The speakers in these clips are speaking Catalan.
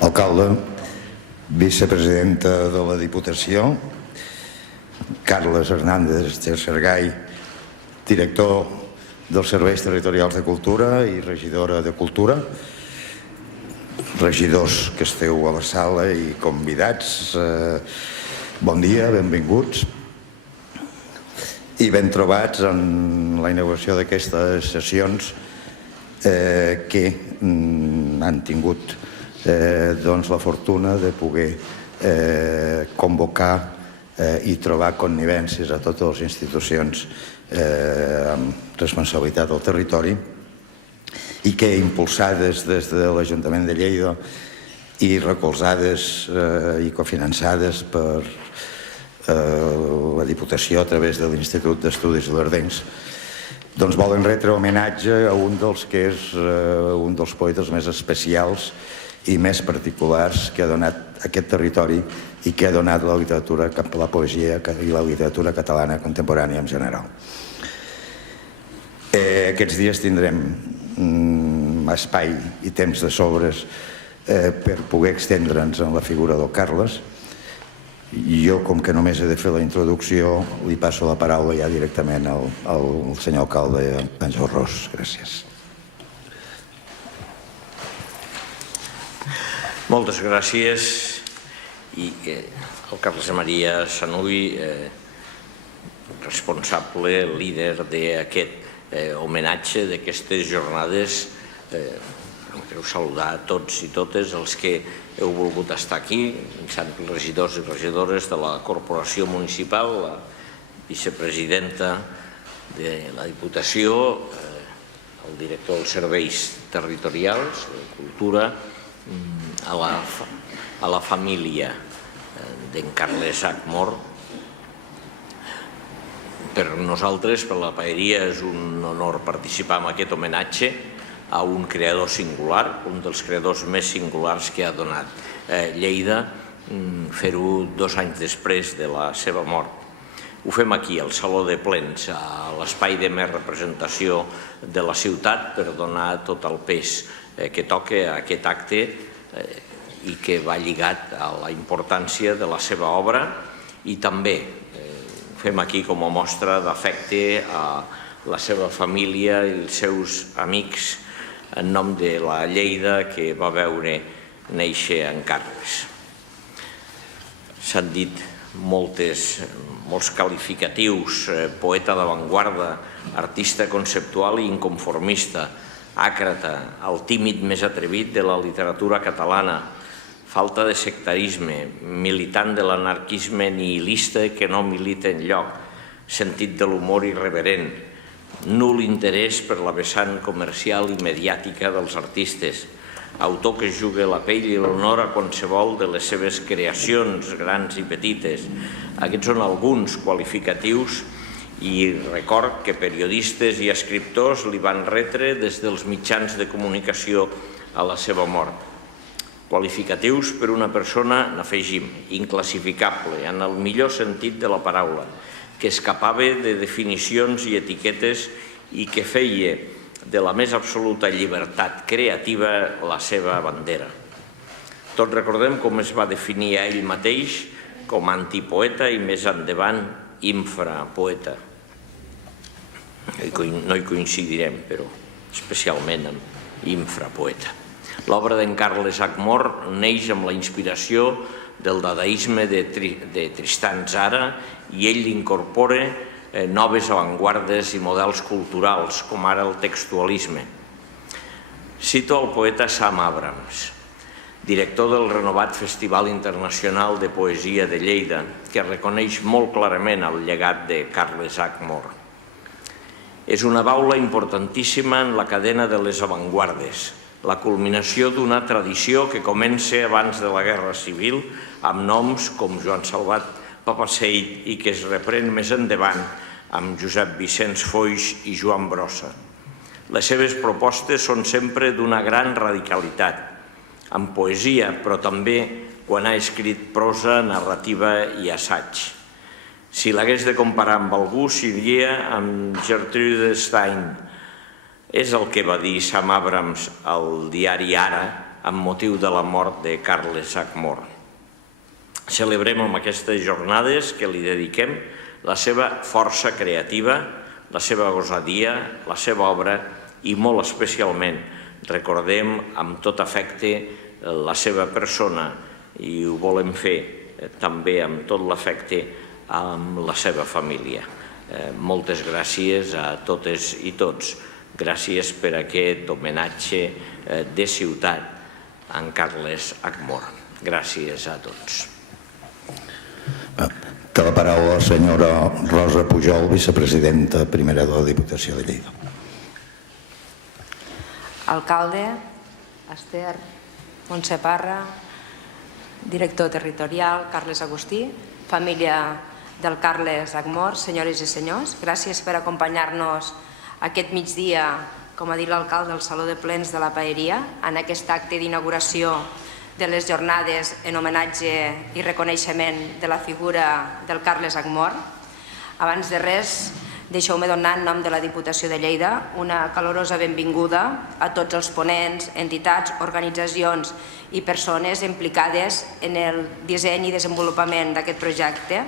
alcalde, vicepresidenta de la Diputació, Carles Hernández de Sergai, director dels Serveis Territorials de Cultura i regidora de Cultura, regidors que esteu a la sala i convidats, bon dia, benvinguts i ben trobats en la inauguració d'aquestes sessions que han tingut la fortuna de poder convocar i trobar connivències a totes les institucions amb responsabilitat del territori i que impulsades des de l'Ajuntament de Lleida i recolzades i cofinançades per la Diputació a través de l'Institut d'Estudis Ilerdencs volen retre homenatge a un dels que és un dels poetes més especials i més particulars que ha donat aquest territori i que ha donat la literatura, la poesia i la literatura catalana contemporània en general. Aquests dies tindrem espai i temps de sobres per poder extendre'ns en la figura del Carles. Jo, com que només he de fer la introducció, li passo la paraula ja directament al senyor alcalde Àngel Ros. Gràcies. Moltes gràcies. I el Carles Maria Sanuy, responsable, líder d'aquest homenatge d'aquestes jornades. Quiero saludar a tots i totes els que heu volgut estar aquí, els regidors i regidores de la Corporació Municipal, la vicepresidenta de la Diputació, el director dels Serveis Territorials, de Cultura, a la família d'en Carles Ackmor. Per nosaltres, per la Paeria, és un honor participar en aquest homenatge a un creador singular, un dels creadors més singulars que ha donat Lleida, fer-ho 2 anys després de la seva mort. Ho fem aquí, al Saló de Plens, a l'espai de més representació de la ciutat, per donar tot el pes que toca a aquest acte i que va lligat a la importància de la seva obra, i també ho fem aquí com a mostra d'afecte a la seva família i els seus amics en nom de la Lleida que va veure néixer en Carles. S'han dit molts qualificatius: poeta d'avantguarda, artista conceptual i inconformista, àcrata, el tímid més atrevit de la literatura catalana, falta de sectarisme, militant de l'anarquisme nihilista que no milita enlloc, sentit de l'humor irreverent, nul interès per la vessant comercial i mediàtica dels artistes, autor que juga la pell i l'honor a qualsevol de les seves creacions, grans i petites. Aquests són alguns qualificatius i record que periodistes i escriptors li van retre des dels mitjans de comunicació a la seva mort. Qualificatius per una persona, n'afegim, inclassificable, en el millor sentit de la paraula, que escapava de definicions i etiquetes i que feia de la més absoluta llibertat creativa la seva bandera. Tots recordem com es va definir a ell mateix com a antipoeta i més endavant infrapoeta. No hi coincidirem, però especialment amb infrapoeta. L'obra d'en Carles Ackmor neix amb la inspiració del dadaisme de Tristan Tzara i ell incorpora noves avantguardes i models culturals, com ara el textualisme. Cito el poeta Sam Abrams, director del renovat Festival Internacional de Poesia de Lleida, que reconeix molt clarament el llegat de Carles Ackmor. És una baula importantíssima en la cadena de les avantguardes, la culminació d'una tradició que comença abans de la Guerra Civil amb noms com Joan Salvat Papasseit i que es reprèn més endavant amb Josep Vicenç Foix i Joan Brossa. Les seves propostes són sempre d'una gran radicalitat, en poesia, però també quan ha escrit prosa, narrativa i assaig. Si l'hagués de comparar amb algú, seria amb Gertrude Stein. És el que va dir Sam Abrams al diari Ara amb motiu de la mort de Carles Ackmore. Celebrem amb aquestes jornades que li dediquem la seva força creativa, la seva gosadia, la seva obra i molt especialment recordem amb tot afecte la seva persona i ho volem fer també amb tot l'afecte amb la seva família. Moltes gràcies a totes i tots. Gràcies per aquest homenatge de ciutat a en Carles Ackmore. Gràcies a tots. Té la paraula la senyora Rosa Pujol, vicepresidenta primera de la Diputació de Lleida. Alcalde, Esther, Montse Parra, director territorial, Carles Agustí, família del Carles Ackmore, senyores i senyors, gràcies per acompanyar-nos aquest migdia, com ha dit l'alcalde, al Saló de Plens de la Paeria, en aquest acte d'inauguració de les jornades en homenatge i reconeixement de la figura del Carles Ackmore. Abans de res, deixeu-me donar en nom de la Diputació de Lleida una calorosa benvinguda a tots els ponents, entitats, organitzacions i persones implicades en el disseny i desenvolupament d'aquest projecte,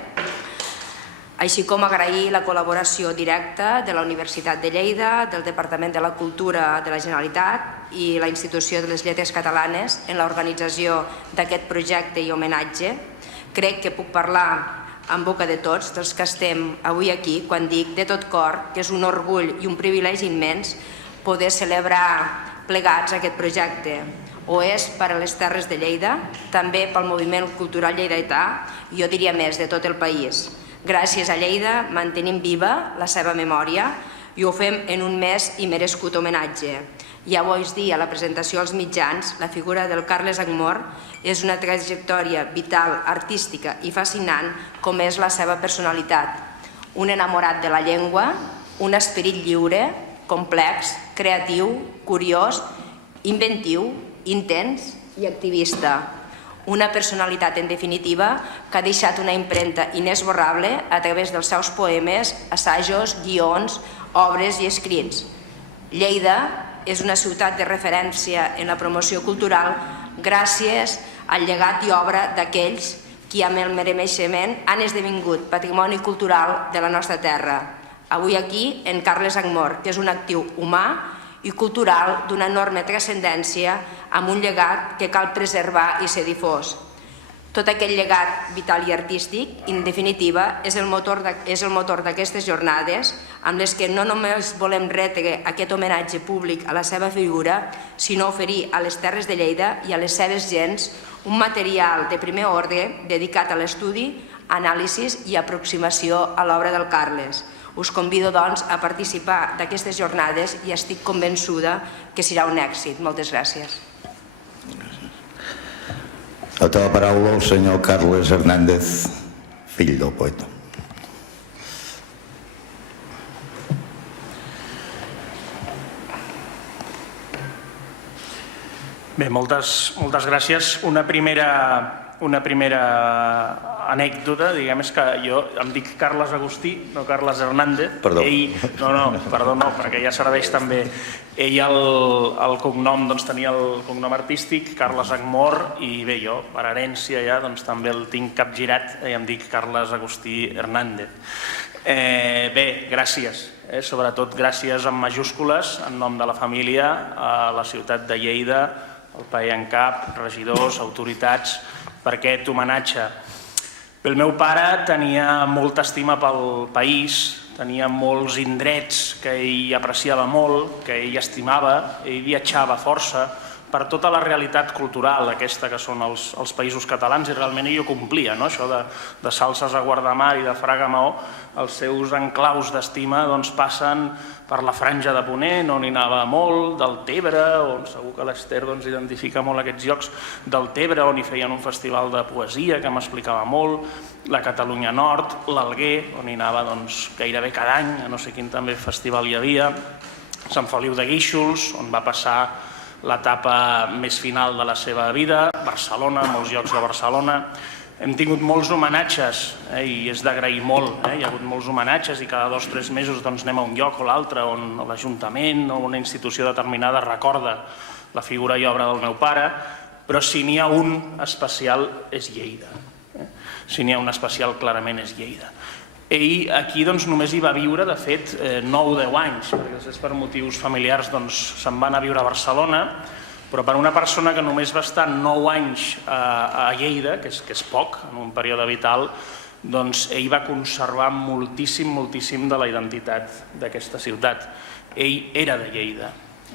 així com agrair la col·laboració directa de la Universitat de Lleida, del Departament de la Cultura de la Generalitat i la Institució de les Lletres Catalanes en l'organització d'aquest projecte i homenatge. Crec que puc parlar en boca de tots, dels que estem avui aquí, quan dic de tot cor que és un orgull i un privilegi immens poder celebrar plegats aquest projecte. Ho és per a les Terres de Lleida, també pel moviment cultural lleidatà i jo diria més, de tot el país. Gràcies a Lleida mantenim viva la seva memòria i ho fem en un més i merescut homenatge. Ja ho vaig dir a la presentació als mitjans, la figura del Carles Ackmore és una trajectòria vital, artística i fascinant com és la seva personalitat. Un enamorat de la llengua, un esperit lliure, complex, creatiu, curiós, inventiu, intens i activista. Una personalitat, en definitiva, que ha deixat una impremta inesborrable a través dels seus poemes, assajos, guions, obres i escrits. Lleida és una ciutat de referència en la promoció cultural gràcies al llegat i obra d'aquells qui amb el mereixement han esdevingut patrimoni cultural de la nostra terra. Avui aquí, en Carles Ackmore, que és un actiu humà i cultural d'una enorme transcendència amb un llegat que cal preservar i ser difós. Tot aquest llegat vital i artístic, en definitiva, és el motor d'aquestes jornades amb les que no només volem retre aquest homenatge públic a la seva figura, sinó oferir a les Terres de Lleida i a les seves gents un material de primer ordre dedicat a l'estudi, anàlisis i aproximació a l'obra del Carles. Us convido, doncs, a participar d'aquestes jornades i estic convençuda que serà un èxit. Moltes gràcies. A la paraula el senyor Carles Hernández, fill del poeta. Bé, moltes gràcies. Una primera anècdota, diguem, és que jo em dic Carles Agustí, no Carles Hernández. Perdó. Perdó, perquè ja serveix també. Ell el cognom, doncs tenia el cognom artístic, Carles Ackmore, i bé, jo, per herència ja, doncs també el tinc capgirat i em dic Carles Agustí Hernández. Bé, gràcies. Sobretot gràcies en majúscules, en nom de la família, a la ciutat de Lleida, el paer en cap, regidors, autoritats, per aquest homenatge. El meu pare tenia molta estima pel país, tenia molts indrets que ell apreciava molt, que ell estimava, ell viatjava força per tota la realitat cultural aquesta que són els països catalans i realment ell ho complia, això de Salses a Guardamar i de Fraga a Maó, els seus enclaus d'estima passen per la Franja de Ponent, on hi anava molt, del Tebre, on segur que l'Ester identifica molt aquests llocs, del Tebre, on hi feien un festival de poesia que m'explicava molt, la Catalunya Nord, l'Alguer, on hi anava gairebé cada any, a no sé quin també festival hi havia, Sant Feliu de Guíxols, on va passar l'etapa més final de la seva vida, Barcelona, molts llocs de Barcelona. Hem tingut molts homenatges i és d'agrair molt. Hi ha hagut molts homenatges i cada 2 o 3 mesos anem a un lloc o l'altre on l'Ajuntament o una institució determinada recorda la figura i obra del meu pare, però si n'hi ha un especial és Lleida. Si n'hi ha un especial clarament és Lleida. Ell aquí només hi va viure, de fet, 9 o 10 anys, perquè després per motius familiars se'n va anar a viure a Barcelona, però per una persona que només va estar 9 anys a Lleida, que és poc, en un període vital, ell va conservar moltíssim de la identitat d'aquesta ciutat. Ell era de Lleida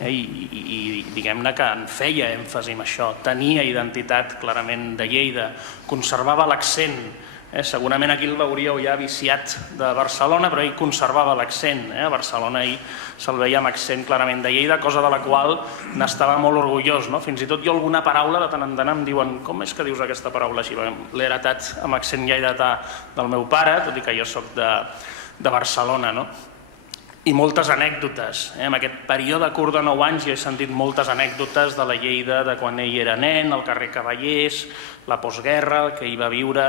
i diguem-ne que en feia èmfasi en això, tenia identitat clarament de Lleida, conservava l'accent. Segurament aquí el veuríeu ja viciat de Barcelona, però ell conservava l'accent. A Barcelona ell se'l veia amb accent clarament de Lleida, cosa de la qual n'estava molt orgullós. Fins i tot jo alguna paraula de tant en tant em diuen com és que dius aquesta paraula així? L'he heretat amb accent lleidatà del meu pare, tot i que jo soc de Barcelona. I moltes anècdotes. En aquest període curt de 9 anys jo he sentit moltes anècdotes de la Lleida de quan ell era nen, el carrer Cavallers, la postguerra, el que hi va viure,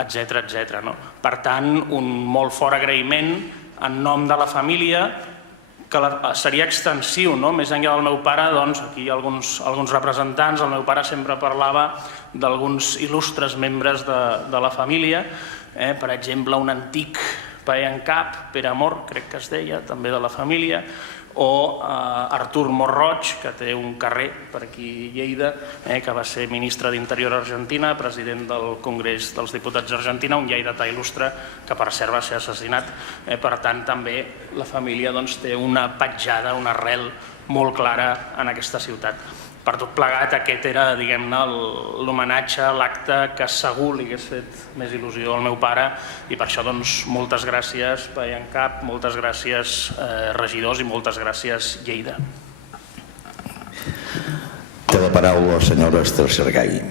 etc. Per tant, un molt fort agraïment en nom de la família, que seria extensiu, més enllà del meu pare, aquí hi ha alguns representants, el meu pare sempre parlava d'alguns il·lustres membres de la família, per exemple, un antic paer en cap, Pere Mor, crec que es deia, també de la família, o Artur Mor-Roig, que té un carrer per aquí a Lleida, que va ser ministre d'Interior Argentina, president del Congrés dels Diputats d'Argentina, un lleidatà il·lustre que per cert va ser assassinat. Per tant, també la família té una petjada, una arrel molt clara en aquesta ciutat. Per tot plegat, aquest era, diguem-ne, l'homenatge, l'acte que segur li hagués fet més il·lusió al meu pare i per això, moltes gràcies, paer en cap, moltes gràcies, regidors, i moltes gràcies, Lleida. Té la paraula la senyora Esther Sergai.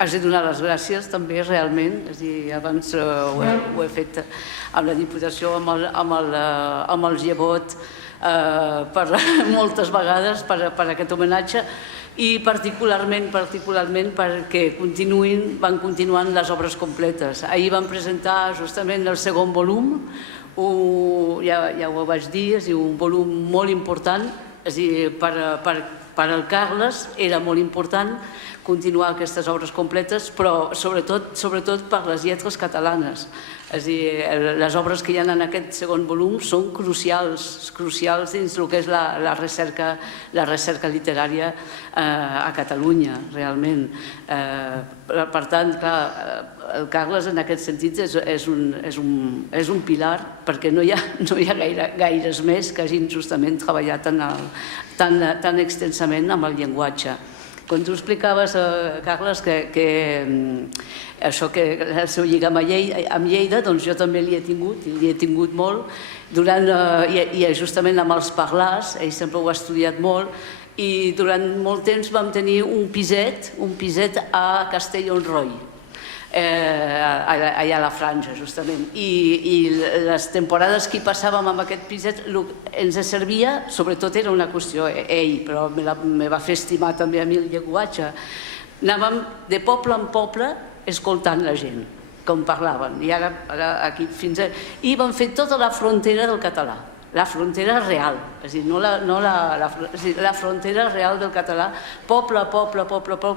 Has de donar les gràcies també realment, és a dir, abans ho he fet amb la Diputació, amb el Gebot, moltes vegades per aquest homenatge i particularment perquè van continuant les obres completes. Ahir van presentar justament el segon volum, ja ho vaig dir, és un volum molt important, és a dir, per al Carles era molt important continuar aquestes obres completes, però sobretot per les lletres catalanes. És a dir, les obres que hi ha en aquest segon volum són crucials dins el que és la recerca literària a Catalunya, realment. Per tant, clar, el Carles en aquest sentit és un pilar, perquè no hi ha gaires més que hagin justament treballat tan extensament amb el llenguatge. Quan tu explicaves, Carles, que això que el seu lligam amb Lleida, doncs jo també l'hi he tingut molt, i justament amb els parlars, ell sempre ho ha estudiat molt, i durant molt temps vam tenir un piset a Castellonroi, allà a la Franja, justament. I les temporades que hi passàvem amb aquest piset ens servia, sobretot era una qüestió, ell, però me va fer estimar també a mi el llenguatge. Anàvem de poble en poble escoltant la gent, com parlaven, i ara aquí fins a... I van fer tota la frontera del català, la frontera real, és a dir, la frontera real del català, poble,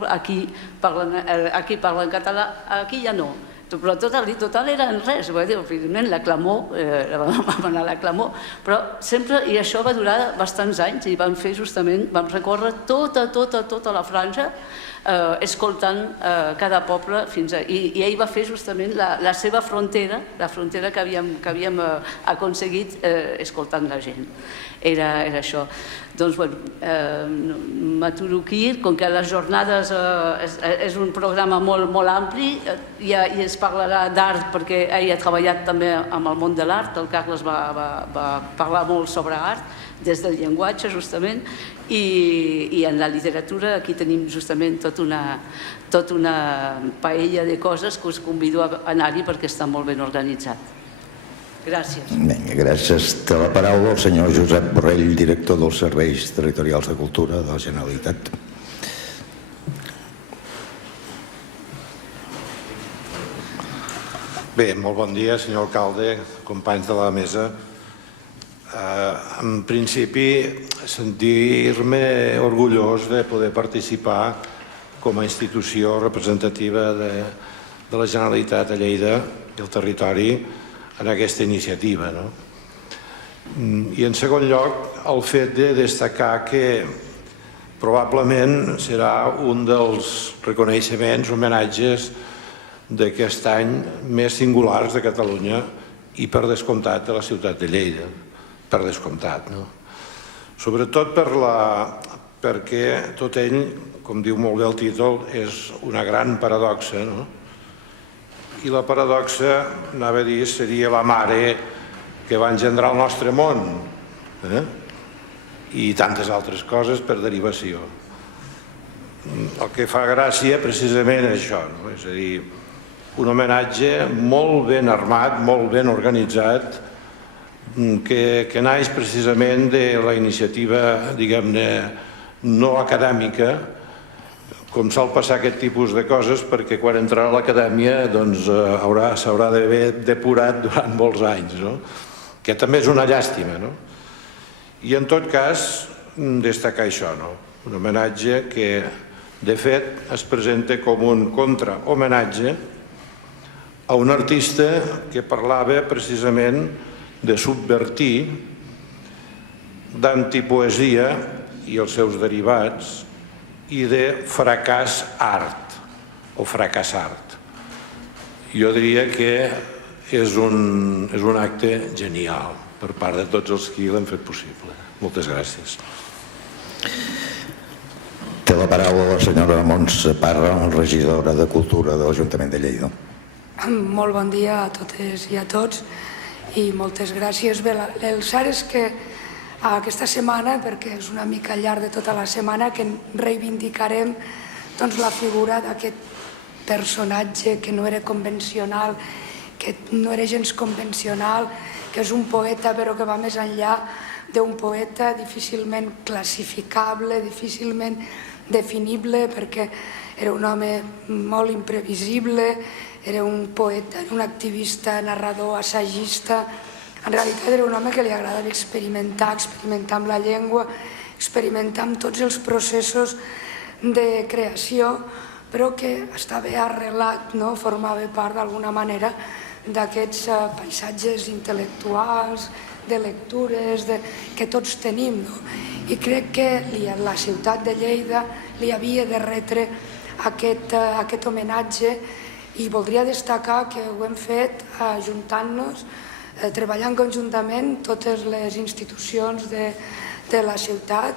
aquí parlen català, aquí ja no, però total era en res, evidentment la Clamor, vam anar a la Clamor, però sempre, i això va durar bastants anys, i vam fer justament, vam recórrer tota la franja, escoltant cada poble i ell va fer justament la seva frontera, la frontera que havíem aconseguit escoltant la gent. Era això. Doncs, m'aturo aquí, com que les jornades és un programa molt ampli i es parlarà d'art perquè ell ha treballat també amb el món de l'art, el Carles va parlar molt sobre art, des del llenguatge justament, i en la literatura aquí tenim justament tota una paella de coses que us convido a anar-hi perquè està molt ben organitzat. Gràcies. Gràcies. Té la paraula el senyor Josep Borrell, director dels Serveis Territorials de Cultura de la Generalitat. Bé, molt bon dia, senyor alcalde, companys de la mesa. En principi, sentir-me orgullós de poder participar com a institució representativa de la Generalitat a Lleida i el territori en aquesta iniciativa. I en segon lloc, el fet de destacar que probablement serà un dels reconeixements, homenatges d'aquest any més singulars de Catalunya i per descomptat de la ciutat de Lleida, per descomptat. Sobretot perquè tot ell, com diu molt bé el títol, és una gran paradoxa. I la paradoxa, anava a dir, seria la mare que va engendrar el nostre món i tantes altres coses per derivació. El que fa gràcia precisament és això, és a dir, un homenatge molt ben armat, molt ben organitzat, que naix precisament de la iniciativa, diguem-ne, no acadèmica, com sol passar aquest tipus de coses, perquè quan entrarà a l'acadèmia s'haurà d'haver depurat durant molts anys, que també és una llàstima. I en tot cas, destacar això, un homenatge que de fet es presenta com un contrahomenatge a un artista que parlava precisament de subvertir, d'antipoesia i els seus derivats, i de fracàs art o fracassart. Jo diria que és un acte genial per part de tots els qui l'han fet possible. Moltes gràcies. Té la paraula la senyora Montse Parra, regidora de Cultura de l'Ajuntament de Lleida. Molt bon dia a totes i a tots i moltes gràcies. Bé, el cert és que aquesta setmana, perquè és una mica llarg de tota la setmana, que reivindicarem la figura d'aquest personatge que no era convencional, que no era gens convencional, que és un poeta però que va més enllà d'un poeta, difícilment classificable, difícilment definible, perquè era un home molt imprevisible, era un poeta, un activista, narrador, assagista. En realitat era un home que li agradava experimentar amb la llengua, experimentar amb tots els processos de creació, però que estava arrelat, formava part d'alguna manera d'aquests paisatges intel·lectuals, de lectures que tots tenim. I crec que la ciutat de Lleida li havia de retre aquest homenatge i voldria destacar que ho hem fet ajuntant-nos, treballant conjuntament totes les institucions de la ciutat,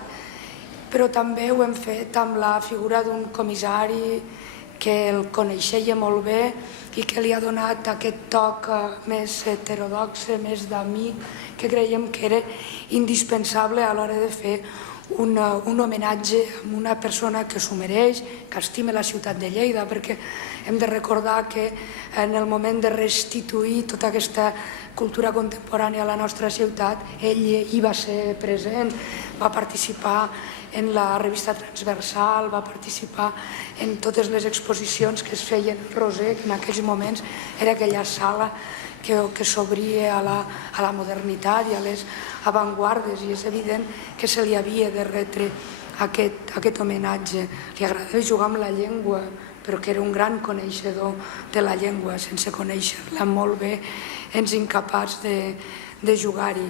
però també ho hem fet amb la figura d'un comissari que el coneixia molt bé i que li ha donat aquest toc més heterodoxe, més d'amic, que creiem que era indispensable a l'hora de fer un homenatge a una persona que s'ho mereix, que estima la ciutat de Lleida, perquè hem de recordar que en el moment de restituir tota aquesta cultura contemporània a la nostra ciutat, ell hi va ser present, va participar en la revista Transversal, va participar en totes les exposicions que es feien al Roser, que en aquells moments era aquella sala que s'obria a la modernitat i a les avantguardes, i és evident que se li havia de retre aquest homenatge. Li agradava jugar amb la llengua, però que era un gran coneixedor de la llengua, sense conèixer-la molt bé, ens incapaç de jugar-hi.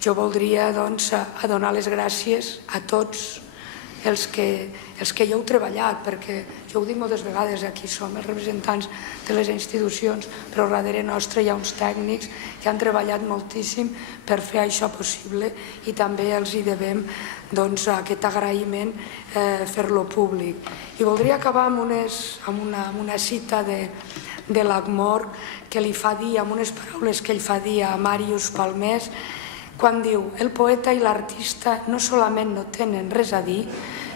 Jo voldria donar les gràcies a tots els que hi heu treballat, perquè jo ho dic moltes vegades, aquí som els representants de les institucions, però darrere nostre hi ha uns tècnics que han treballat moltíssim per fer això possible i també els hi devem aquest agraïment, fer-lo públic. I voldria acabar amb una cita de l'Agmor que li fa dir, amb unes paraules que ell fa dir a Màrius Palmés, quan diu: el poeta i l'artista no solament no tenen res a dir,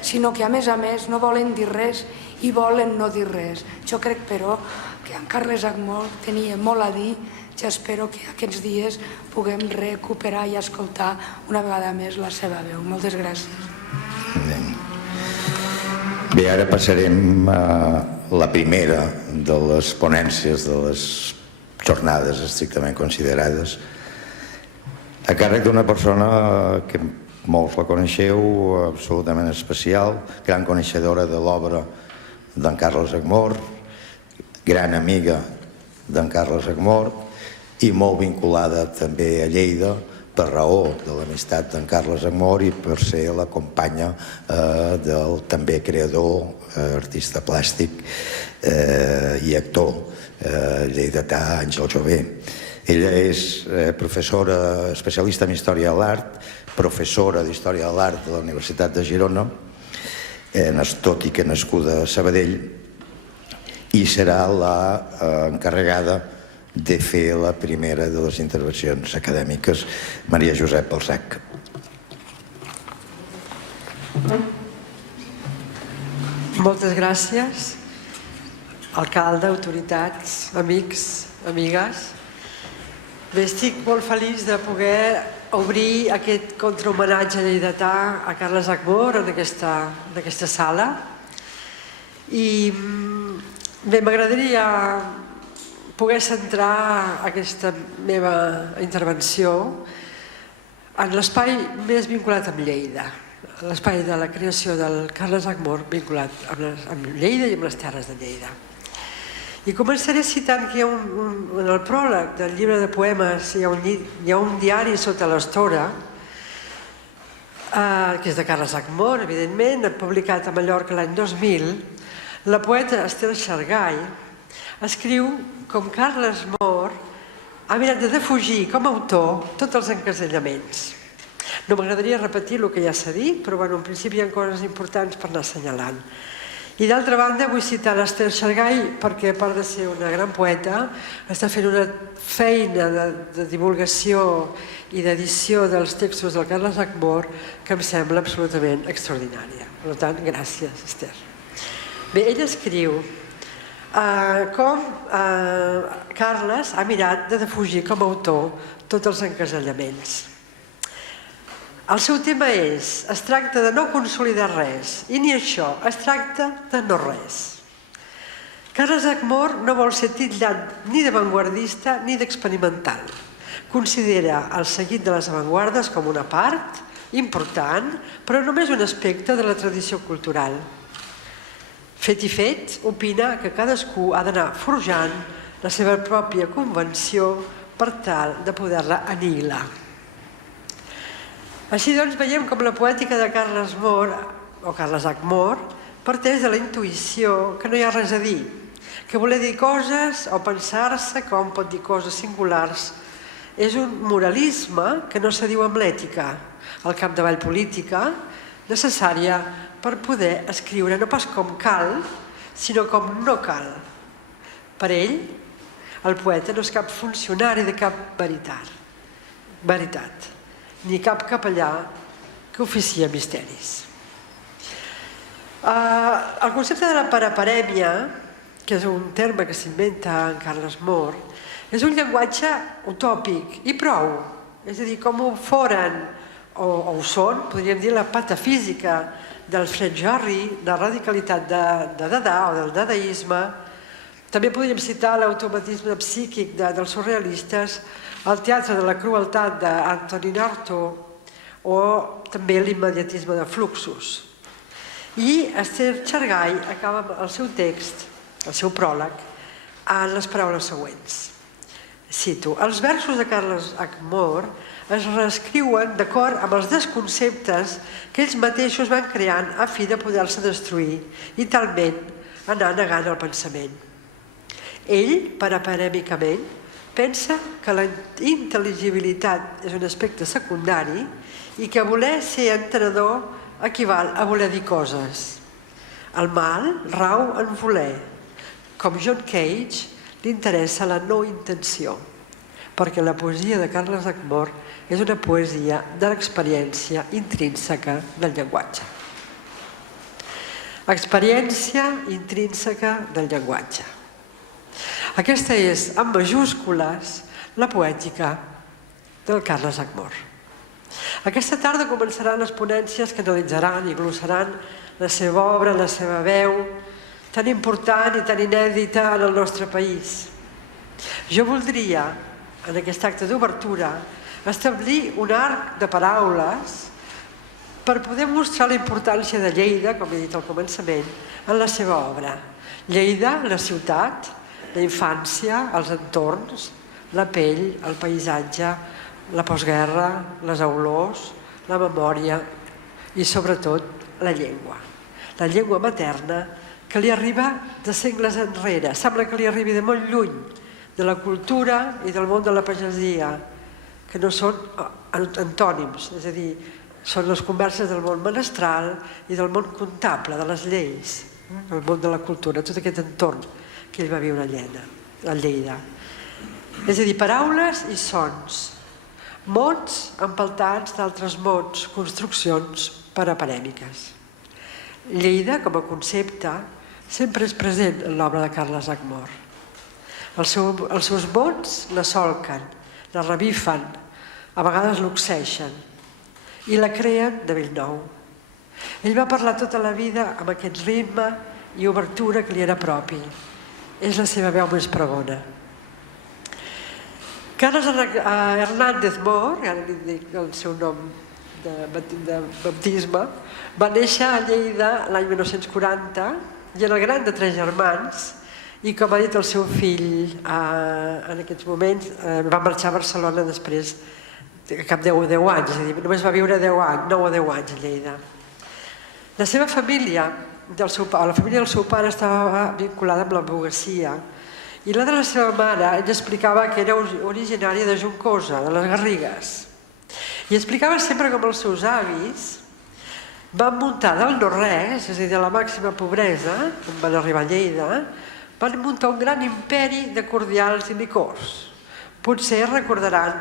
sinó que a més no volen dir res i volen no dir res. Jo crec, però, que en Carles Agmor tenia molt a dir. Ja espero que aquests dies puguem recuperar i escoltar una vegada més la seva veu. Moltes gràcies. Bé, ara passarem a la primera de les ponències, de les jornades estrictament considerades, a càrrec d'una persona que molts la coneixeu, absolutament especial, gran coneixedora de l'obra d'en Carles Aguemor, gran amiga d'en Carles Aguemor i molt vinculada també a Lleida per raó de l'amistat d'en Carles Aguemor i per ser la companya del també creador, artista plàstic i actor lleidatà Àngel Jové. Ella és professora especialista en Història de l'Art, professora d'Història de l'Art de la Universitat de Girona, tot i que nascuda a Sabadell, i serà l'encarregada de fer la primera de les intervencions acadèmiques, Maria Josep Balzac. Moltes gràcies, alcalde, autoritats, amics, amigues. Bé, estic molt feliç de poder obrir aquest contrahomenatge lleidatà a Carles Aguemor en aquesta sala. I bé, m'agradaria poder centrar aquesta meva intervenció en l'espai més vinculat amb Lleida, l'espai de la creació del Carles Aguemor vinculat amb Lleida i amb les terres de Lleida. I començaré citant que en el pròleg del llibre de poemes hi ha un diari sota l'estora, que és de Carles Aguemor, evidentment, publicat a Mallorca l'any 2000. La poeta Esther Xargay escriu com Carles Aguemor ha mirat de defugir com a autor tots els encasellaments. No m'agradaria repetir el que ja s'ha dit, però en principi hi ha coses importants per anar assenyalant. I d'altra banda vull citar l'Esther Xargay perquè, a part de ser una gran poeta, està fent una feina de divulgació i d'edició dels textos del Carles Aguemor que em sembla absolutament extraordinària. Per tant, gràcies, Esther. Bé, ella escriu com Carles ha mirat de defugir com a autor tots els encasellaments. El seu tema es tracta de no consolidar res, i ni això, es tracta de no res. Carles Aguemor no vol ser titllat ni d'avantguardista ni d'experimental. Considera el seguit de les avantguardes com una part important, però només un aspecte de la tradició cultural. Fet i fet, opina que cadascú ha d'anar forjant la seva pròpia convenció per tal de poder-la anihilar. Així doncs, veiem com la poètica de Carles Aguemor parteix de la intuïció que no hi ha res a dir, que voler dir coses o pensar-se com pot dir coses singulars és un moralisme que no s'adiu amb l'ètica, al capdavall política, necessària per poder escriure no pas com cal, sinó com no cal. Per ell, el poeta no és cap funcionari de cap veritat, ni cap capellà que oficia misteris. El concepte de la paraparèmia, que és un terme que s'inventa en Carles Aguemor, és un llenguatge utòpic i prou. És a dir, com ho foren, o ho són, podríem dir, la patafísica del Fred Jarry, la radicalitat de Dada o del dadaisme. També podríem citar l'automatisme psíquic dels surrealistes, el teatre de la crueltat d'Antonin Artaud o també l'immediatisme de Fluxus. I Esther Xargay acaba el seu text, el seu pròleg, en les paraules següents. Cito: els versos de Carles Aguemor es reescriuen d'acord amb els desconceptes que ells mateixos van creant a fi de poder-se destruir i talment anar negant el pensament. Ell, paraparèmicament, pensa que la intel·ligibilitat és un aspecte secundari i que voler ser entenedor equival a voler dir coses. El mal rau en voler. Com John Cage, li interessa la no intenció, perquè la poesia de Carles Aguemor és una poesia de l'experiència intrínseca del llenguatge. Experiència intrínseca del llenguatge. Aquesta és, en majúscules, la poètica del Carles Aguemor. Aquesta tarda començaran les ponències que analitzaran i glossaran la seva obra, la seva veu, tan important i tan inèdita en el nostre país. Jo voldria, en aquest acte d'obertura, establir un arc de paraules per poder mostrar la importància de Lleida, com he dit al començament, en la seva obra. Lleida, la ciutat, la infància, els entorns, la pell, el paisatge, la postguerra, les olors, la memòria i, sobretot, la llengua. La llengua materna que li arriba de segles enrere. Sembla que li arribi de molt lluny, de la cultura i del món de la pagesia, que no són antònims, és a dir, són les converses del món menestral i del món comptable, de les lleis, el món de la cultura, tot aquest entorn que ell va viure a Lleida. És a dir, paraules i sons, mots empeltats d'altres mots, construccions paraparèmiques. Lleida, com a concepte, sempre és present en l'obra de Carles Ackmor. Els seus mots la solquen, la revifen, a vegades l'oxeixen i la creen de bell nou. Ell va parlar tota la vida amb aquest ritme i obertura que li era propi. És la seva veu més pregona. Carles Hernández Mor, ara li dic el seu nom de baptisme, va néixer a Lleida l'any 1940 i era el gran de 3 germans i, com ha dit el seu fill en aquests moments, va marxar a Barcelona després cap 10 anys, és a dir, només va viure 9 o 10 anys a Lleida. La seva família, la família del seu pare estava vinculada amb l'advocacia i la de la seva mare, ell explicava que era originària de Juncosa, de les Garrigues. I explicava sempre com els seus avis van muntar del no-res, és a dir, de la màxima pobresa, quan van arribar a Lleida, van muntar un gran imperi de cordials i licors. Potser recordaran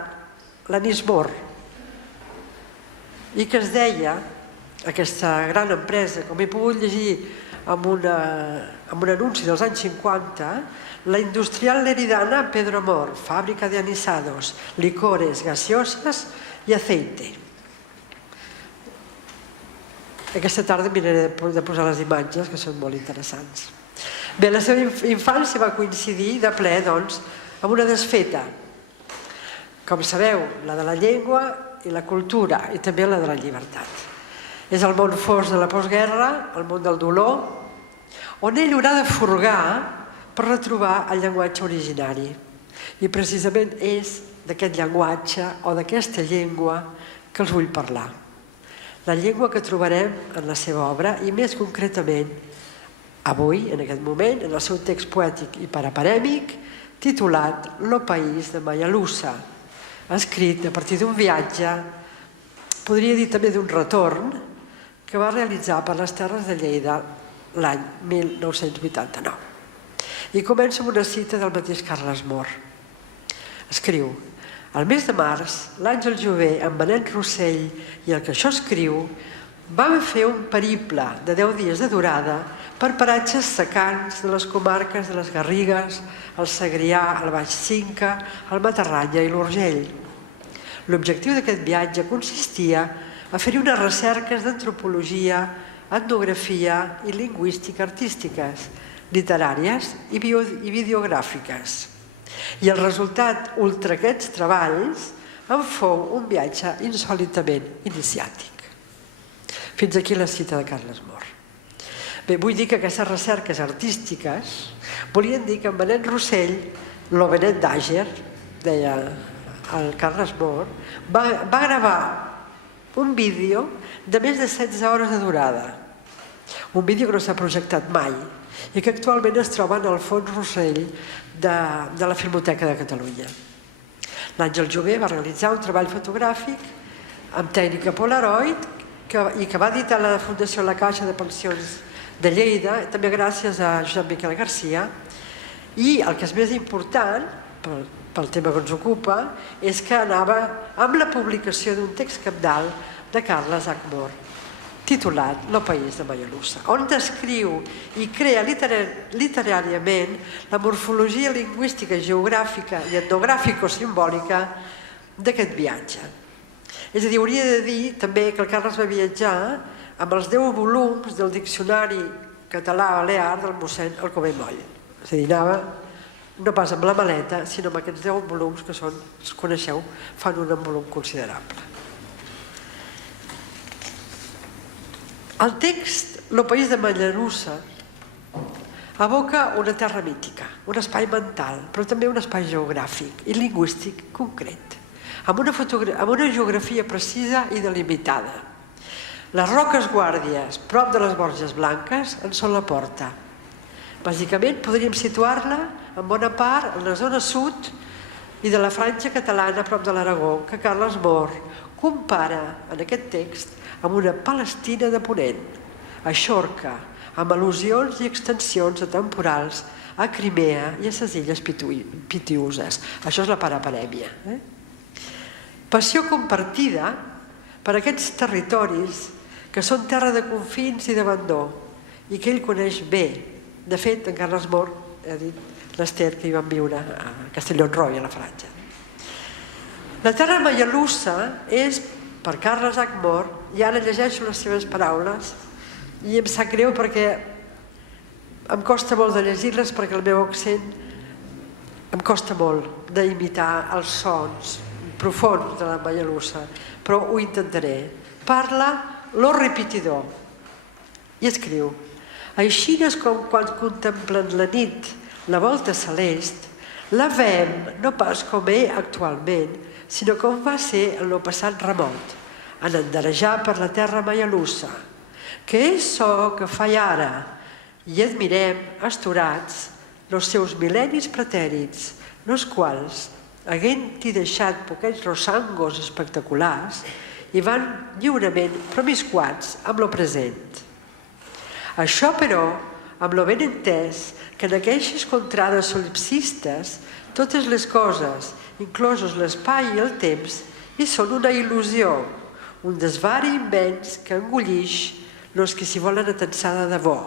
l'Anís Mor, i que es deia, aquesta gran empresa, com he pogut llegir en un anunci dels anys 50, la industrial leridana Pedro Mor, fàbrica de anisados, licores, gaseosas i aceite. Aquesta tarda miraré de posar les imatges, que són molt interessants. Bé, la seva infància va coincidir de ple, doncs, amb una desfeta. Com sabeu, la de la llengua i la cultura, i també la de la llibertat. És el món fosc de la postguerra, el món del dolor, on ell haurà de furgar per retrobar el llenguatge originari. I precisament és d'aquest llenguatge o d'aquesta llengua que els vull parlar. La llengua que trobarem en la seva obra i, més concretament, avui, en aquest moment, en el seu text poètic i paraparèmic, titulat Lo país de Mayalusa, escrit a partir d'un viatge, podria dir també d'un retorn, que va realitzar per les terres de Lleida l'any 1989. I comença amb una cita del mateix Carles Mor. Escriu: al mes de març, l'Àngel Jové, en Benet Rossell i el que això escriu van fer un periple de 10 dies de durada per paratges secans de les comarques de les Garrigues, el Segrià, el Baix Cinca, el Matarranya i l'Urgell. L'objectiu d'aquest viatge consistia a fer-hi unes recerques d'antropologia, etnografia i lingüística artístiques, literàries i videogràfiques. I el resultat ultra aquests treballs en fou un viatge insòlitament iniciàtic. Fins aquí la cita de Carles Mor. Bé, vull dir que aquestes recerques artístiques volien dir que en Benet Rossell, lo Benet d'Àger, deia el Carles Mor, va gravar un vídeo de més de 16 hores de durada. Un vídeo que no s'ha projectat mai i que actualment es troba en el fons Rossell de la Filmoteca de Catalunya. L'Àngel Jové va realitzar un treball fotogràfic amb tècnica Polaroid i que va editar la Fundació La Caixa de Pensions de Lleida, també gràcies a Josep Miquel Garcia. I el que és més important, pel tema que ens ocupa, és que anava amb la publicació d'un text cabdal de Carles Ackmor, titulat Lo país de Mayalusa, on descriu i crea literàriament la morfologia lingüística, geogràfica i etnogràfico-simbòlica d'aquest viatge. És a dir, hauria de dir també que el Carles va viatjar amb els 10 volums del Diccionari Català-Balear del mossèn Alcover Moll. És a dir, anava no pas amb la maleta, sinó amb aquests 10 volums que són, els coneixeu, fan un volum considerable. El text «Lo país de Mollerussa» evoca una terra mítica, un espai mental, però també un espai geogràfic i lingüístic concret, amb una geografia precisa i delimitada. Les Roques Guàrdies, prop de les Borges Blanques, en són la porta. Bàsicament podríem situar-la en bona part en la zona sud i de la franja catalana prop de l'Aragó, que Carles Mor compara en aquest text amb una Palestina de Ponent, a Xorca, amb al·lusions i extensions atemporals a Crimea i a les illes Pitiüses. Això és la paraparèmia. Passió compartida per aquests territoris que són terra de confins i d'abandó i que ell coneix bé. De fet, en Carles Mor ha dit l'Ester que hi van viure a Castelló-en-Roy, a la franja. La terra mollerussa és, per Carles H. Mor, i ara llegeixo les seves paraules, i em sap greu perquè em costa molt de llegir-les perquè el meu accent em costa molt d'imitar els sons profunds de la mollerussa, però ho intentaré. Parla lo repetidor i escriu: així és com quan contemplen la nit la volta celest, la veiem no pas com és actualment, sinó com va ser en el passat remot, en enderejar per la terra mollerussa, que és so que fa ara, i admirem, astorats, els seus mil·lennis pretèrits, els quals, havent-hi deixat poquets rosangos espectaculars, i van lliurement promiscuats amb lo present. Això, però, amb lo ben entès que en aquestes contrades solipsistes totes les coses, inclosos l'espai i el temps, hi són una il·lusió, un desvari immens que engullix els que s'hi volen atensar de debò,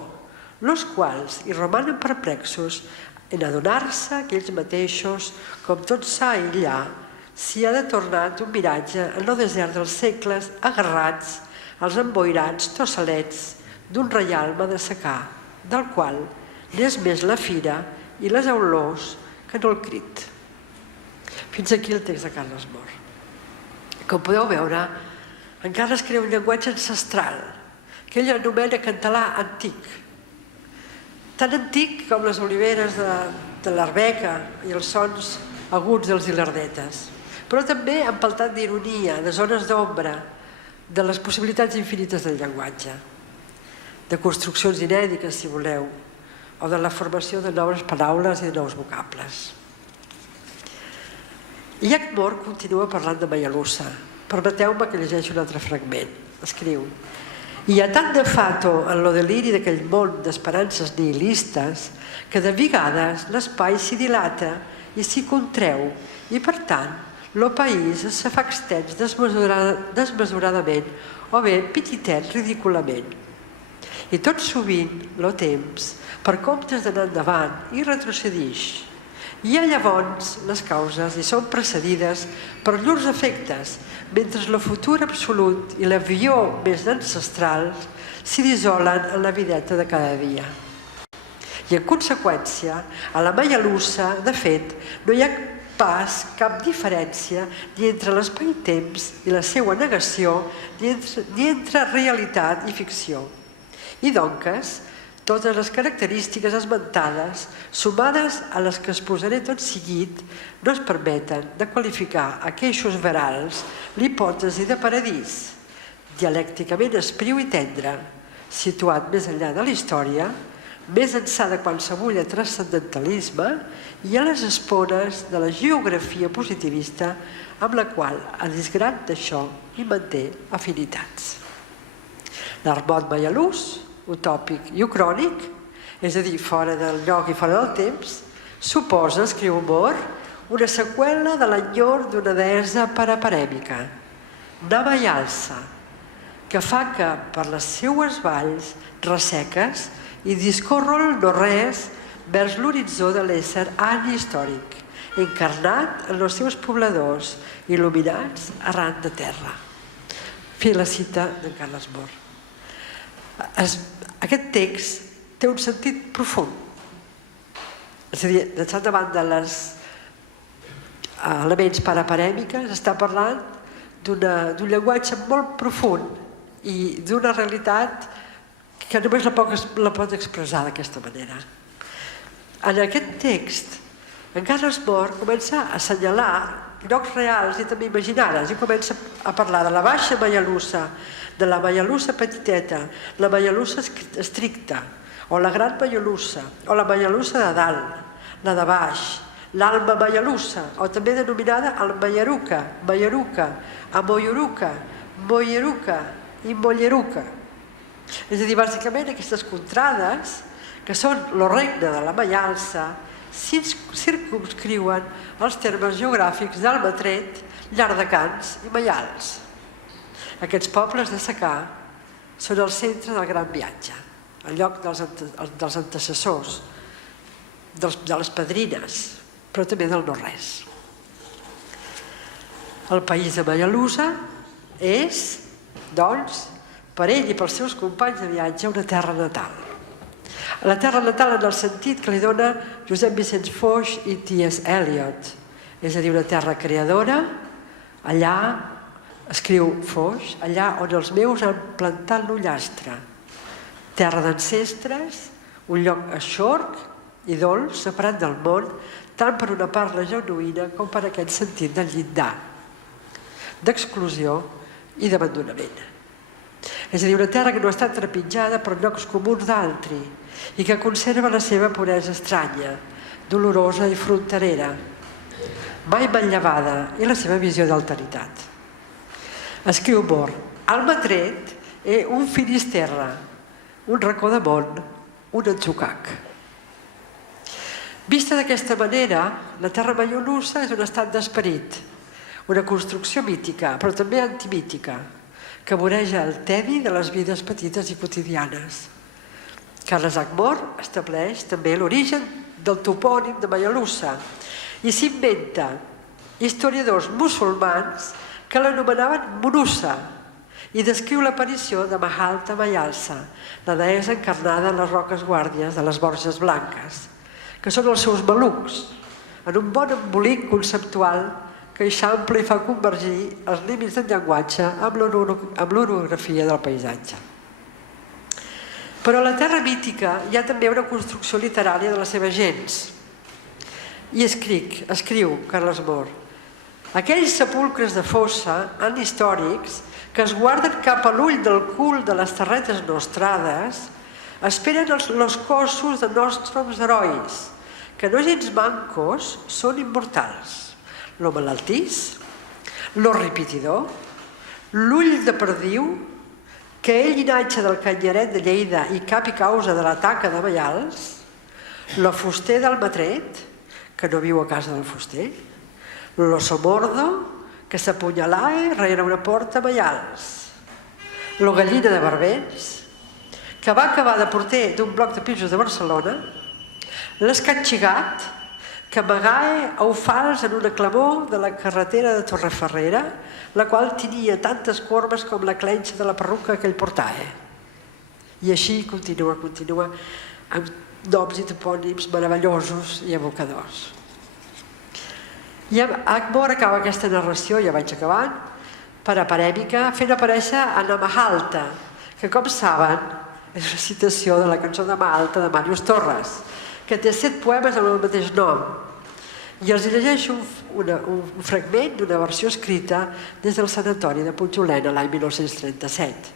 els quals hi romanen perplexos en adonar-se que ells mateixos, com tot s'ha allà, s'hi ha de tornar un miratge en el desert dels segles agarrats als emboirats tossalets d'un reialme de secà, del qual n'és més la fira i les olors que no el crit. Fins aquí el text de Carles Mor. Com podeu veure, encara escriu un llenguatge ancestral, que ell anomena català antic, tan antic com les oliveres de l'Arbeca i els sons aguts dels ilardetes, però també empeltat d'ironia, de zones d'ombra, de les possibilitats infinites del llenguatge, de construccions inèdites, si voleu, o de la formació de noves paraules i de nous vocables. I H. Mor continua parlant de Mollerussa. Permeteu-me que llegeixi un altre fragment. Escriu: hi ha tant de fato en lo deliri d'aquell món d'esperances nihilistes que de vegades l'espai s'hi dilata i s'hi contreu i, per tant, lo país se fa extens desmesuradament o bé petitet ridículament. I tot sovint, lo temps, per comptes d'anar endavant, hi retrocedix. I llavors les causes hi són precedides per llurs efectes, mentre el futur absolut i la vió més ancestral s'hi dissolen en la videta de cada dia. I en conseqüència, a la mollerussa, de fet, no hi ha pas cap diferència ni entre l'espai-temps i la seva negació, ni entre realitat i ficció. I doncs, totes les característiques esmentades, sumades a les que exposaré tot seguit, no es permeten de qualificar aqueixos verals l'hipòtesi de paradís, dialècticament espriu i tendre, situat més enllà de la història, més ençà de qualsevol transcendentalisme i a les espores de la geografia positivista amb la qual, a desgrat d'això, hi manté afinitats. L'armot mollerús, utòpic i ucrònic, és a dir, fora del lloc i fora del temps, suposa, escriu Mor, una seqüela de l'enyor d'una deessa paraparèmica, Nava i Alça, que fa que per les seues valls resseques i discorre el no-res vers l'horitzó de l'ésser anhistòric, encarnat en els seus pobladors, il·luminats arran de terra. Fi la cita de Carles Mor. Aquest text té un sentit profund. És a dir, deixant de banda els elements paraparèmiques, està parlant d'un llenguatge molt profund i d'una realitat que només la pot expressar d'aquesta manera. En aquest text, en Carles Mor comença a assenyalar llocs reals i també imaginaris i comença a parlar de la baixa Mallalussa, de la Mallalussa petiteta, la Mallalussa estricta, o la gran Mallalussa, o la Mallalussa de dalt, la de baix, l'alma Mallalussa, o també denominada el Mallaruca, Mallaruca, Amoyoruca, Moyeruca i Molleruca. És a dir, bàsicament aquestes contrades, que són el regne de la Mallalsa, circumscriuen els termes geogràfics d'Almatret, Llardecans i Maials. Aquests pobles de secà són el centre del gran viatge, el lloc dels antecessors, de les padrines, però també del no-res. El país de Mallalusa és, doncs, per ell i pels seus companys de viatge, una terra natal. La terra natal en el sentit que li dona Josep Vicenç Foix i T.S. Eliot, és a dir, una terra creadora, allà, escriu Foix, allà on els meus han plantat l'ullastre, terra d'ancestres, un lloc eixorc i dolç, separat del món, tant per una parla genuïna com per aquest sentit del llindar, d'exclusió i d'abandonament. És a dir, una terra que no està trepitjada per llocs comuns d'altri i que conserva la seva puresa estranya, dolorosa i fronterera, mai manllevada, i la seva visió d'alteritat. Escriu Mor, Almatret és un Finisterra, un racó de món, un atzucac. Vista d'aquesta manera, la terra Mallalussa és un estat d'esperit, una construcció mítica, però també antimítica, que voreja el tedi de les vides petites i quotidianes. Carles Agmor estableix també l'origen del topònim de Mallalussa i s'inventa historiadors musulmans que l'anomenaven Munussa i descriu l'aparició de Mahalta Mallalsa, la deessa encarnada en les roques guàrdies de les Borges Blanques, que són els seus malucs, en un bon embolic conceptual que eixampla i fa convergir els límits del llenguatge amb l'orografia del paisatge. Però a la terra mítica hi ha també una construcció literària de les seves gens. I escriu Carles Mor, aquells sepulcres de fossa anhistòrics que es guarden cap a l'ull del cul de les terretes nostrades esperen els cossos de nostres herois, que no gens mancos són immortals. Lo malaltís, lo repetidor, l'ull de perdiu, que és llinatge del Canyaret de Lleida i cap i causa de la taca de Maials, lo fuster d'Almatret, que no viu a casa del fuster, lo somordo, que s'apunyalà rere una porta a Maials, lo gallina de Barbens, que va acabar de porter d'un bloc de pisos de Barcelona, l'escatxigat, que amagae eufals en una clamor de la carretera de Torreferrera, la qual tenia tantes corbes com la clenxa de la perruca que ell portava. I així continua, amb noms i topònims meravellosos i evocadors. I Agmor acaba aquesta narració, ja vaig acabant, paraparèmica, fent aparèixer Anna Mahalta, que, com saben, és una citació de la cançó de Mahalta de Màrius Torres, que té 7 poemes amb el mateix nom. I els llegeixo un fragment d'una versió escrita des del sanatori de Puigolena l'any 1937.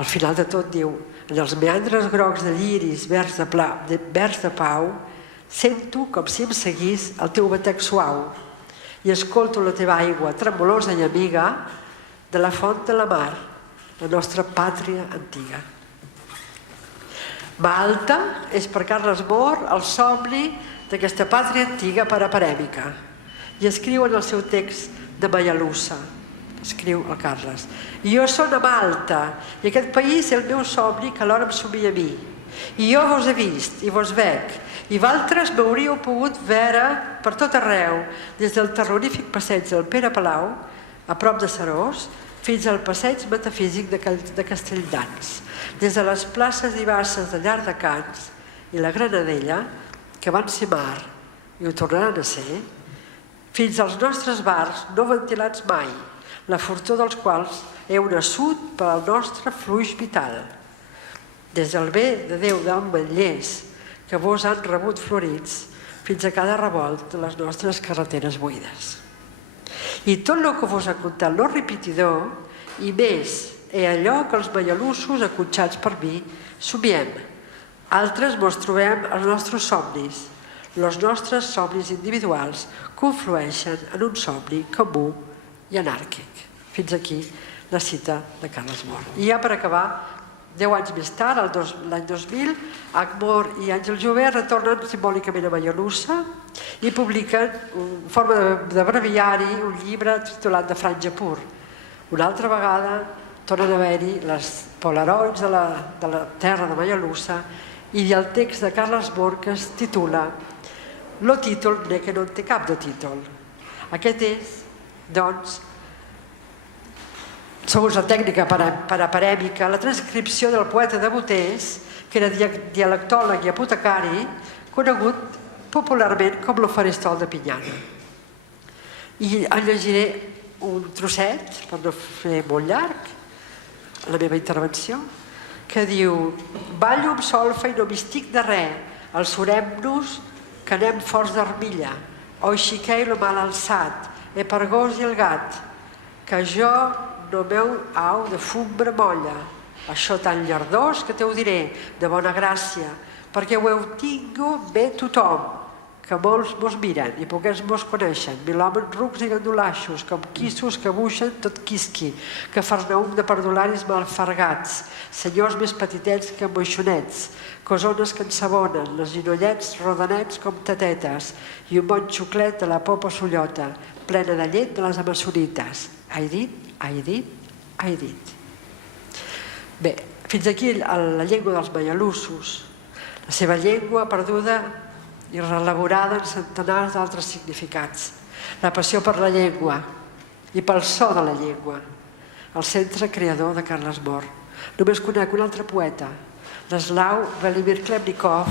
Al final de tot diu: en els meandres grocs de lliris verds de pau, sento com si em seguís el teu batec suau i escolto la teva aigua tremolosa i amiga de la font de la mar, la nostra pàtria antiga. Mahalta és per Carles Mor el somni d'aquesta pàtria antiga paraparèmica i escriu en el seu text de Mallalussa, escriu el Carles: i jo són a Malta i aquest país és el meu somni que alhora em somia a mi, i jo vos he vist i vos vec i vosaltres m'hauríeu pogut veure per tot arreu, des del terrorífic passeig del Pere Palau a prop de Serós fins al passeig metafísic de Castelldans, des de les places i basses de Llardecans i la Granadella que van ser mar i ho tornaran a ser, fins als nostres bars no ventilats mai, la fortuna dels quals heu nascut per al nostre fluix vital. Des del bé de Déu d'Ametllers, que vos han rebut florits, fins a cada revolt de les nostres carreteres buides. I tot el que vos ha contat lo repetidor, i més, és allò que els mallelussos, acotxats per mi, somiem. Altres mos trobem als nostres somnis. Els nostres somnis individuals conflueixen en un somni comú i anàrquic. Fins aquí la cita de Carles Mor. I ja per acabar, 10 anys més tard, l'any 2000, Agmor i Àngel Jové retornen simbòlicament a Mollerussa i publiquen, en forma de breviari, un llibre titulat De Franja Pur. Una altra vegada tornen a haver-hi les polaroids de la terra de Mollerussa i el text de Carles Mor que es titula Lo títol que no té cap de títol. Aquest és, doncs, segons la tècnica paraparèmica, la transcripció del poeta de Botés, que era dialectòleg i apotecari, conegut popularment com lo Faristol de Pinyana. I en llegiré un trosset, per no fer molt llarg, la meva intervenció, que diu: ballo amb solfa i no m'estic de res, alçorem-nos que anem forts d'armilla, o xiquei lo mal alçat, per gos i el gat, que jo no meu au de fumbre molla, això tan llardós que te ho diré, de bona gràcia, perquè ho heu tingut bé tothom, que molts mos miren i poquets mos coneixen, milhomes rucs i gandolaixos, com quissos que buixen tot quisqui, que farnaum de perdularis malfargats, senyors més petitets que moixonets, cosones que ensabonen, les ginollets rodanets com tatetes, i un bon xuclet de la popa sollota, plena de llet de les amassonites. He dit? He dit? He dit. Bé, fins aquí la llengua dels mallelussos, la seva llengua perduda i reelaborada en centenars d'altres significats. La passió per la llengua i pel so de la llengua. El centre creador de Carles Mor. Només conec un altre poeta, l'Eslau Velimir Khlebnikov,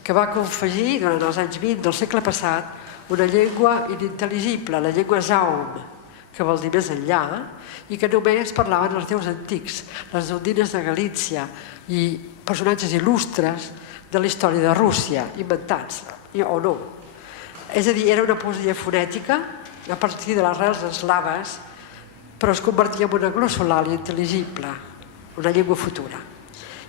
que va confegir durant els anys 20 del segle passat una llengua inintel·ligible, la llengua Zaum, que vol dir més enllà, i que només parlaven els déus antics, les ondines de Galícia i personatges il·lustres de la història de Rússia, inventats, o no. És a dir, era una poesia fonètica a partir de les arrels eslaves, però es convertia en una glossolalia intel·ligible, una llengua futura.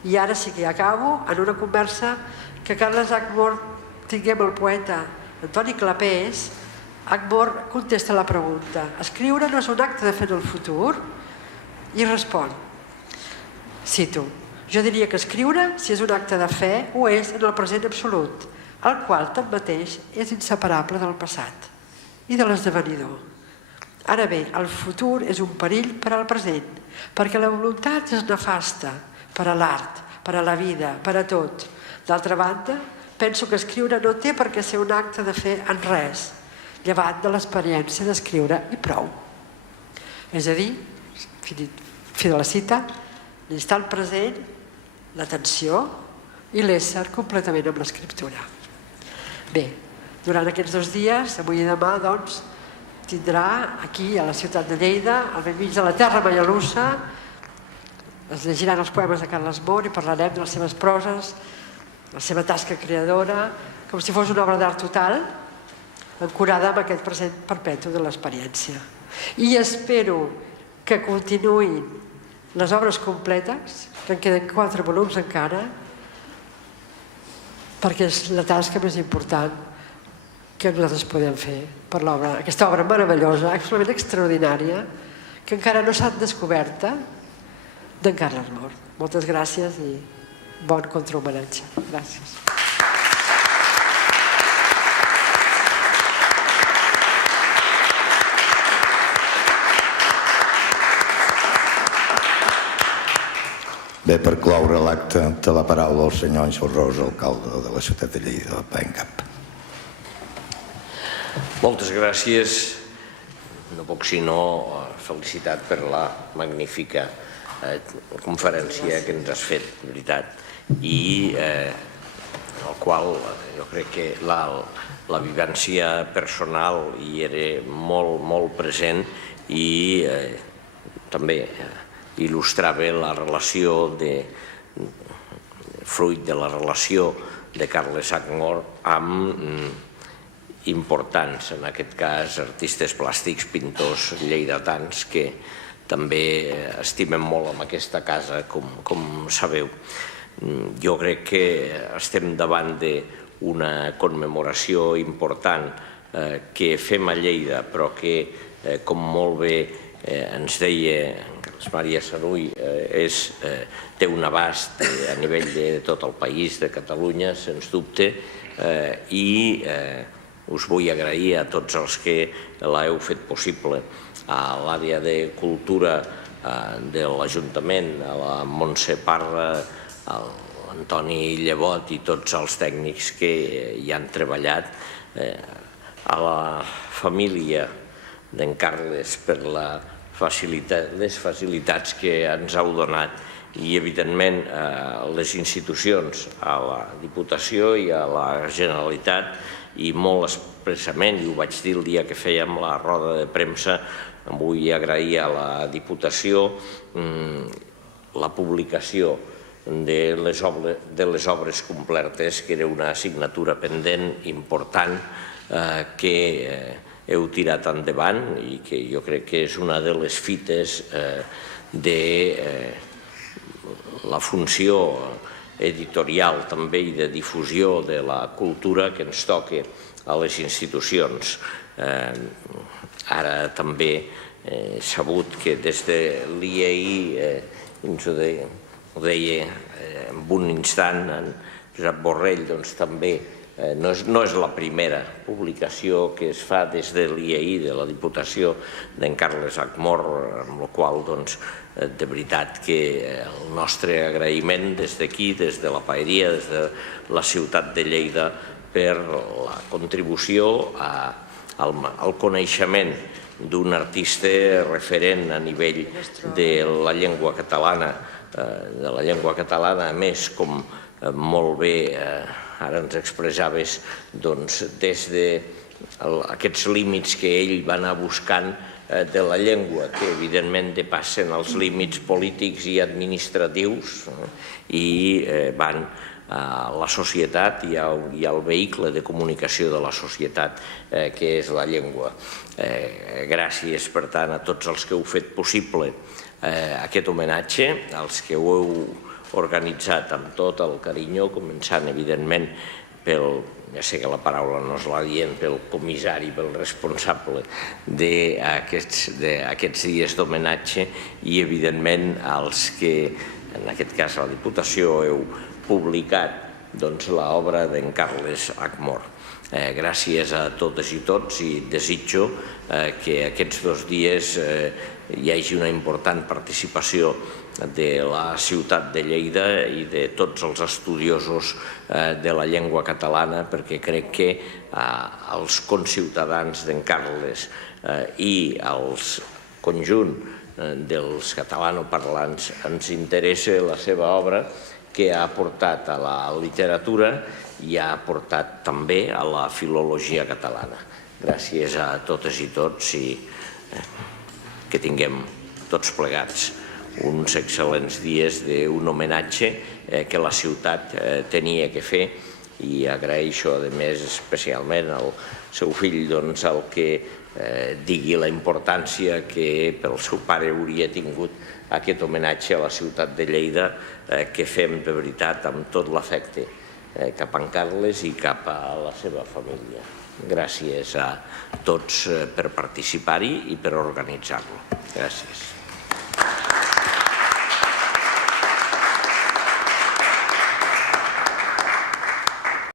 I ara sí que ja acabo en una conversa que Carles Agmor tingué amb el poeta Antoni Clapés. Agmor contesta la pregunta: escriure no és un acte de fer en el futur? I respon, cito, jo diria que escriure, si és un acte de fe, ho és en el present absolut, el qual, tanmateix, és inseparable del passat i de l'esdevenidor. Ara bé, el futur és un perill per al present, perquè la voluntat és nefasta per a l'art, per a la vida, per a tot. D'altra banda, penso que escriure no té per què ser un acte de fe en res, llevat de l'experiència d'escriure i prou. És a dir, fi de la cita, l'instant present, l'atenció i l'ésser completament amb l'escriptura. Bé, durant aquests 2 dies, avui i demà, doncs, tindrà aquí, a la ciutat de Lleida, al bell mig de la terra mollerussa, es llegiran els poemes de Carles Mor i parlarem de les seves proses, la seva tasca creadora, com si fos una obra d'art total, ancorada amb aquest present perpetu de l'experiència. I espero que continuïn les obres completes, que en queden 4 volums encara, perquè és la tasca més important que nosaltres podem fer per l'obra, aquesta obra meravellosa, absolutament extraordinària, que encara no s'ha descoberta, d'en Carles Mor. Moltes gràcies i bon contrahomenatge. Gràcies. Bé, per cloure l'acte de la paraula del senyor Àngel Ros, alcalde de la ciutat de Lleida, PAENCAP. Moltes gràcies. No puc sinó felicitat per la magnífica conferència que ens has fet, de veritat. I el qual jo crec que la vivència personal hi era molt present i també il·lustrava la relació fruit de la relació de Carles Ackmore amb importants, en aquest cas, artistes plàstics, pintors lleidatans que també estimem molt en aquesta casa, com sabeu. Jo crec que estem davant d'una commemoració important que fem a Lleida, però que, com molt bé ens deia Carles Maria Sanuy, té un abast a nivell de tot el país, de Catalunya, sens dubte, i us vull agrair a tots els que l'heu fet possible, a l'àrea de cultura de l'Ajuntament, a la Montse Parra, a l'Antoni Llevot i tots els tècnics que hi han treballat, a la família d'en Carles per les facilitats que ens heu donat i, evidentment, a les institucions, a la Diputació i a la Generalitat, i molt expressament, i ho vaig dir el dia que fèiem la roda de premsa, em vull agrair a la Diputació la publicació de les obres complertes, que era una assignatura pendent important que heu tirat endavant i que jo crec que és una de les fites de la funció editorial també i de difusió de la cultura que ens toca a les institucions. Ara també he sabut que des de l'IEI, ens ho deia en un instant en Josep Borrell, doncs també no és la primera publicació que es fa des de l'IEI, de la Diputació d'en Carles Ackmore, amb la qual, de veritat, que el nostre agraïment des d'aquí, des de la Paeria, des de la ciutat de Lleida, per la contribució al coneixement d'un artista referent a nivell de la llengua catalana, a més, com molt bé ara ens expressaves, des d'aquests límits que ell va anar buscant de la llengua, que evidentment depassen els límits polítics i administratius i van a la societat i al vehicle de comunicació de la societat, que és la llengua. Gràcies, per tant, a tots els que heu fet possible aquest homenatge, als que ho heu organitzat amb tot el carinyo, començant, evidentment, ja sé que la paraula no és la dient, pel comissari, pel responsable d'aquests dies d'homenatge i, evidentment, als que, en aquest cas, a la Diputació, heu publicat l'obra d'en Carles Ackmore. Gràcies a totes i tots i desitjo que aquests 2 dies hi hagi una important participació de la ciutat de Lleida i de tots els estudiosos de la llengua catalana, perquè crec que als conciutadans d'en Carles i als conjunt dels catalanoparlants ens interessa la seva obra, que ha aportat a la literatura i ha aportat també a la filologia catalana. Gràcies a totes i tots i que tinguem tots plegats uns excel·lents dies d'un homenatge que la ciutat tenia que fer, i agraeixo, a més, especialment al seu fill el que digui la importància que pel seu pare hauria tingut aquest homenatge a la ciutat de Lleida, que fem de veritat amb tot l'afecte cap a en Carles i cap a la seva família. Gràcies a tots per participar-hi i per organitzar-lo. Gràcies.